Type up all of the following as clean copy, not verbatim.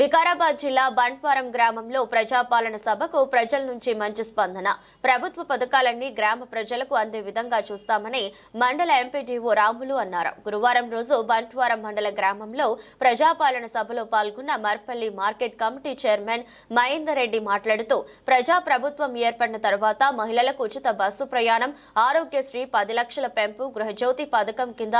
వికారాబాద్ జిల్లా బంట్వారం గ్రామంలో ప్రజాపాలన సభకు ప్రజల నుంచి మంచి స్పందన. ప్రభుత్వ పథకాలన్నీ గ్రామ ప్రజలకు అందే విధంగా చూస్తామని మండల ఎంపీడీఓ రాములు అన్నారు. గురువారం రోజు బంట్వారం మండల గ్రామంలో ప్రజాపాలన సభలో పాల్గొన్న Marpalli market committee chairman Mahender Reddy మాట్లాడుతూ ప్రజా ప్రభుత్వం ఏర్పడిన తర్వాత మహిళలకు ఉచిత బస్సు ప్రయాణం, ఆరోగ్యశ్రీ 10 లక్షల పెంపు, గృహజ్యోతి పథకం కింద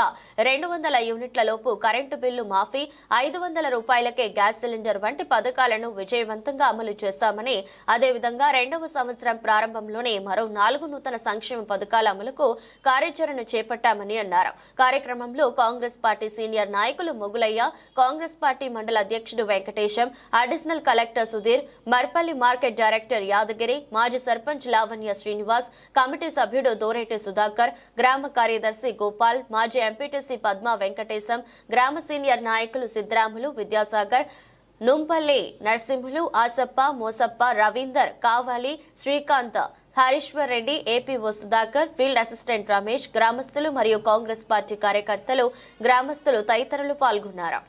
200 యూనిట్ల లోపు కరెంటు బిల్లు మాఫీ, 500 రూపాయలకే గ్యాస్ సిలిండర్ వంటి పథకాలను విజయవంతంగా అమలు చేశామని, అదేవిధంగా 2వ సంవత్సరం ప్రారంభంలోనే మరో 4 నూతన సంక్షేమ పథకాల అమలుకు కార్యాచరణ చేపట్టామని అన్నారు. కార్యక్రమంలో కాంగ్రెస్ పార్టీ సీనియర్ నాయకులు మొగులయ్య, కాంగ్రెస్ పార్టీ మండల అధ్యక్షుడు Venkatesham, additional collector Sudheer, Marpalli market director Yadagiri, మాజీ సర్పంచ్ లావణ్య శ్రీనివాస్, కమిటీ సభ్యుడు దోరేటి సుధాకర్, గ్రామ కార్యదర్శి గోపాల్, మాజీ ఎంపీటీసీ పద్మ వెంకటేశం, గ్రామ సీనియర్ నాయకులు సిద్రాములు, విద్యాసాగర్, నుంపల్లి నరసింహులు, ఆసప్ప, మోసప్ప, రవీందర్, కావాలి, Srikanth, Harishwar Reddy, APO Sudhakar, field assistant Ramesh, గ్రామస్తులు మరియు కాంగ్రెస్ పార్టీ కార్యకర్తలు, గ్రామస్తులు తదితరులు పాల్గొన్నారు.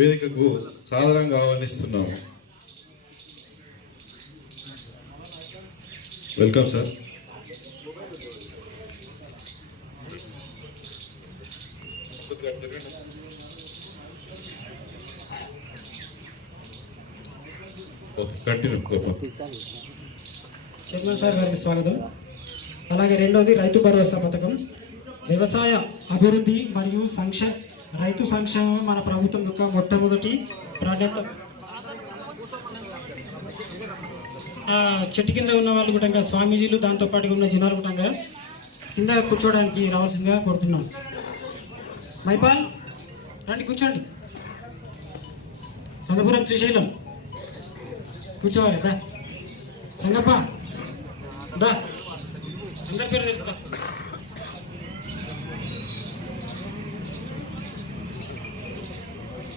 వేదికకు సాధారణంగా ఆహ్వానిస్తున్నాము. Welcome sir. చైర్మన్ సార్ గారికి స్వాగతం. అలాగే రెండోది రైతు భరోసా పథకం. వ్యవసాయ అభివృద్ధి మరియు రైతు సంక్షేమం మన ప్రభుత్వం యొక్క మొట్టమొదటి ప్రాధాన్యత. చెట్టు కింద ఉన్న వాళ్ళు కూడా స్వామీజీలు, దాంతో పాటుగా ఉన్న జనాలు కూడా కింద కూర్చోవడానికి రావాల్సిందిగా కోరుతున్నాం. మైపాల్ రండి, కూర్చోండి. సంగపురం శ్రీశైలం కూర్చోవాలి. దా సంగప్ప, దా అందరి పేరు తెలుసు.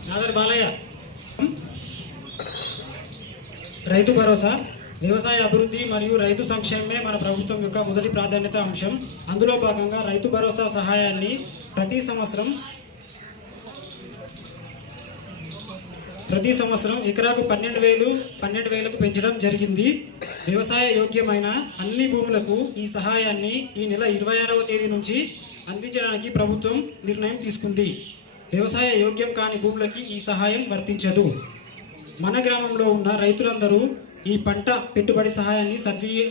నాదర్ బాలయ్య. రైతు భరోసా వ్యవసాయ అభివృద్ధి మరియు రైతు సంక్షేమమే మన ప్రభుత్వం యొక్క మొదటి ప్రాధాన్యత అంశం. అందులో భాగంగా రైతు భరోసా సహాయాన్ని ప్రతి సంవత్సరం ఎకరాకు 12,000కు పెంచడం జరిగింది. వ్యవసాయ యోగ్యమైన అన్ని భూములకు ఈ సహాయాన్ని ఈ నెల 26వ తేదీ నుంచి అందించడానికి ప్రభుత్వం నిర్ణయం తీసుకుంది. వ్యవసాయ యోగ్యం కాని భూములకి ఈ సహాయం వర్తించదు. మన గ్రామంలో ఉన్న రైతులందరూ ఈ పంట పెట్టుబడి సహాయాన్ని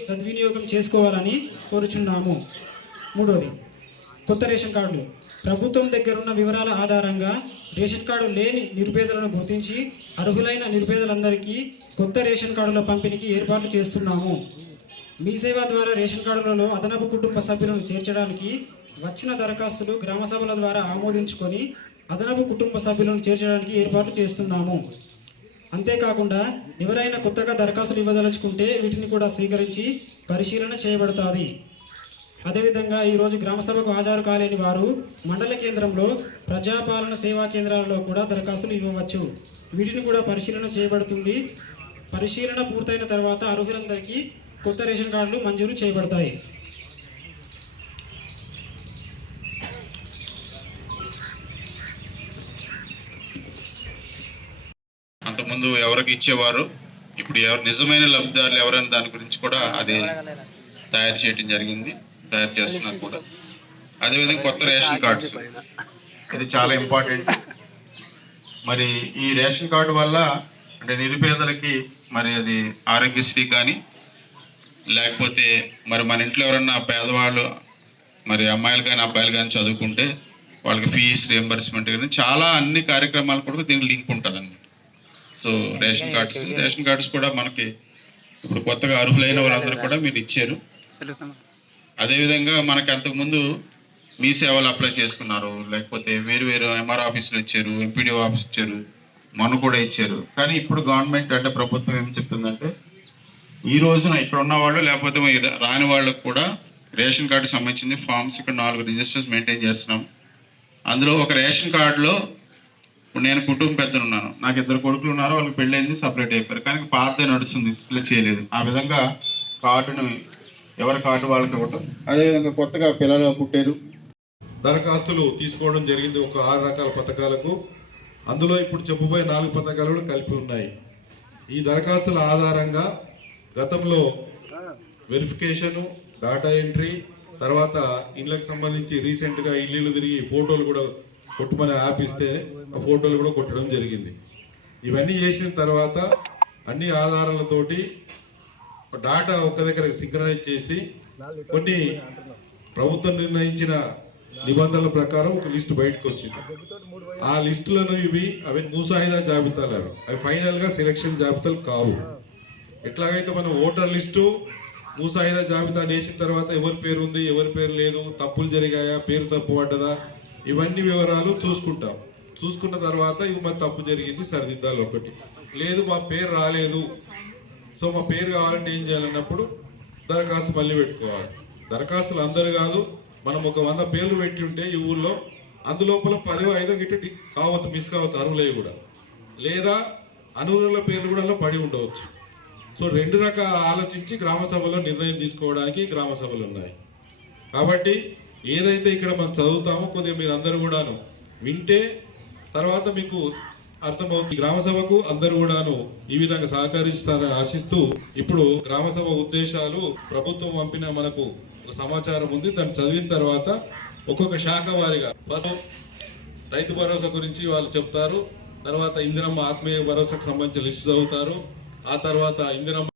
సద్వినియోగం చేసుకోవాలని కోరుచున్నాము. మూడోది కొత్త రేషన్ కార్డులు. ప్రభుత్వం దగ్గరున్న వివరాల ఆధారంగా రేషన్ కార్డు లేని నిరుపేదలను గుర్తించి అర్హులైన నిరుపేదలందరికీ కొత్త రేషన్ కార్డుల పంపిణీకి ఏర్పాట్లు చేస్తున్నాము. మీ సేవ ద్వారా రేషన్ కార్డులలో అదనపు కుటుంబ సభ్యులను చేర్చడానికి వచ్చిన దరఖాస్తులు గ్రామ సభల ద్వారా ఆమోదించుకొని అదనపు కుటుంబ సభ్యులను చేర్చడానికి ఏర్పాట్లు చేస్తున్నాము. అంతేకాకుండా ఎవరైనా కొత్తగా దరఖాస్తులు ఇవ్వదలుచుకుంటే వీటిని కూడా స్వీకరించి పరిశీలన చేయబడుతుంది. అదేవిధంగా ఈరోజు గ్రామ సభకు హాజరు కాలేని వారు మండల కేంద్రంలో ప్రజాపాలన సేవా కేంద్రాలలో కూడా దరఖాస్తులు ఇవ్వవచ్చు. వీటిని కూడా పరిశీలన చేయబడుతుంది. పరిశీలన పూర్తయిన తర్వాత అర్హులందరికీ కొత్త రేషన్ కార్డులు మంజూరు చేయబడతాయి. అంతకుముందు ఎవరికి ఇచ్చేవారు, ఇప్పుడు ఎవరు నిజమైన లబ్ధిదారులు ఎవరైనా దాని గురించి కూడా అది తయారు చేయడం జరిగింది, తయారు చేస్తున్నారు కూడా. అదేవిధంగా కొత్త రేషన్ కార్డ్స్, ఇది చాలా ఇంపార్టెంట్. మరి ఈ రేషన్ కార్డు వల్ల అంటే నిరుపేదలకి మరి అది ఆరోగ్యశ్రీ కానీ లేకపోతే మరి మన ఇంట్లో ఎవరన్నా పేదవాళ్ళు మరి అమ్మాయిలు కానీ అబ్బాయిలు కానీ చదువుకుంటే వాళ్ళకి ఫీజు రియంబర్స్మెంట్ కానీ చాలా అన్ని కార్యక్రమాలు కూడా దీనికి లింక్ ఉంటుంది అన్నమాట. సో రేషన్ కార్డ్స్ కూడా మనకి ఇప్పుడు కొత్తగా అర్హులైన వాళ్ళందరూ కూడా మీరు ఇచ్చారు. అదేవిధంగా మనకి అంతకుముందు మీ సేవలు అప్లై చేసుకున్నారు, లేకపోతే వేరు ఎంఆర్ ఆఫీసులు ఇచ్చారు, ఎంపీడీఓ ఆఫీస్ ఇచ్చారు, మన కూడా ఇచ్చారు. కానీ ఇప్పుడు గవర్నమెంట్ అంటే ప్రభుత్వం ఏం చెప్తుందంటే ఈ రోజున ఇక్కడ ఉన్న వాళ్ళు లేకపోతే రాని వాళ్ళకు కూడా రేషన్ కార్డు సంబంధించింది ఫామ్స్ ఇక్కడ 4 రిజిస్టర్స్ మెయింటైన్ చేస్తున్నాం. అందులో ఒక రేషన్ కార్డులో ఇప్పుడు నేను కుటుంబ పెద్దలు ఉన్నాను, నాకు 2 కొడుకులు ఉన్నారు, వాళ్ళకి పెళ్ళైంది, సపరేట్ అయిపోయారు. కానీ పాత నడుస్తుంది, ఇట్లా చేయలేదు. ఆ విధంగా కార్డును ఎవరి కార్డు వాళ్ళకి ఇవ్వటం. అదేవిధంగా కొత్తగా పిల్లలు పుట్టారు, దరఖాస్తులు తీసుకోవడం జరిగింది. ఒక 6 రకాల పథకాలకు అందులో ఇప్పుడు చెప్పబోయే 4 పథకాలు కూడా కలిపి ఉన్నాయి. ఈ దరఖాస్తుల ఆధారంగా గతంలో వెరిఫికేషను, డాటా ఎంట్రీ, తర్వాత ఇళ్ళకి సంబంధించి రీసెంట్గా ఇల్లు తిరిగి ఫోటోలు కూడా కొట్టుమని యాప్ ఇస్తే ఆ ఫోటోలు కూడా కొట్టడం జరిగింది. ఇవన్నీ చేసిన తర్వాత అన్ని ఆధారాలతోటి డాటా ఒక్క దగ్గర సింక్రనైజ్ చేసి కొన్ని ప్రభుత్వం నిర్ణయించిన నిబంధనల ప్రకారం ఒక లిస్టు బయటకు వచ్చింది. ఆ లిస్టులను అవి ముసాయిదా జాబితాలు, అవి ఫైనల్ గా సెలక్షన్ జాబితాలు కావు. ఎట్లాగైతే మనం ఓటర్ లిస్టు ముసాయిదా జాబితా వేసిన తర్వాత ఎవరి పేరు ఉంది, ఎవరి పేరు లేదు, తప్పులు జరిగాయా, పేరు తప్పు పడ్డదా, ఇవన్నీ వివరాలు చూసుకుంటాం. చూసుకున్న తర్వాత ఇవి మన తప్పు జరిగింది సరిదిద్దాలి. ఒకటి లేదు మా పేరు రాలేదు, సో మా పేరు కావాలంటే ఏం చేయాలన్నప్పుడు దరఖాస్తు మళ్ళీ పెట్టుకోవాలి. దరఖాస్తులు అందరు కాదు, మనం ఒక 100 పేర్లు పెట్టి ఉంటే ఈ ఊర్లో అందులోపల 10 5 గిట్టి కావచ్చు, మిస్ కావచ్చు, అర్హులవి కూడా, లేదా అనర్హుల పేర్లు కూడా అందులో పడి ఉండవచ్చు. సో 2 రకాల ఆలోచించి గ్రామ సభలో నిర్ణయం తీసుకోవడానికి గ్రామ సభలు ఉన్నాయి. కాబట్టి ఏదైతే ఇక్కడ మనం చదువుతామో కొద్దిగా మీరు అందరూ కూడాను వింటే తర్వాత మీకు అర్థమవుతుంది. గ్రామ సభకు అందరూ కూడాను ఈ విధంగా సహకరిస్తారని ఆశిస్తూ ఇప్పుడు గ్రామ సభ ఉద్దేశాలు ప్రభుత్వం పంపిన మనకు ఒక సమాచారం ఉంది. దాన్ని చదివిన తర్వాత ఒక్కొక్క శాఖ వారిగా ఫస్ట్ రైతు భరోసా గురించి వాళ్ళు చెప్తారు, తర్వాత ఇందిరమ్మ ఆత్మీయ భరోసాకు సంబంధించిన లిస్టు చదువుతారు, ఆ తర్వాత ఇందిరమ్మ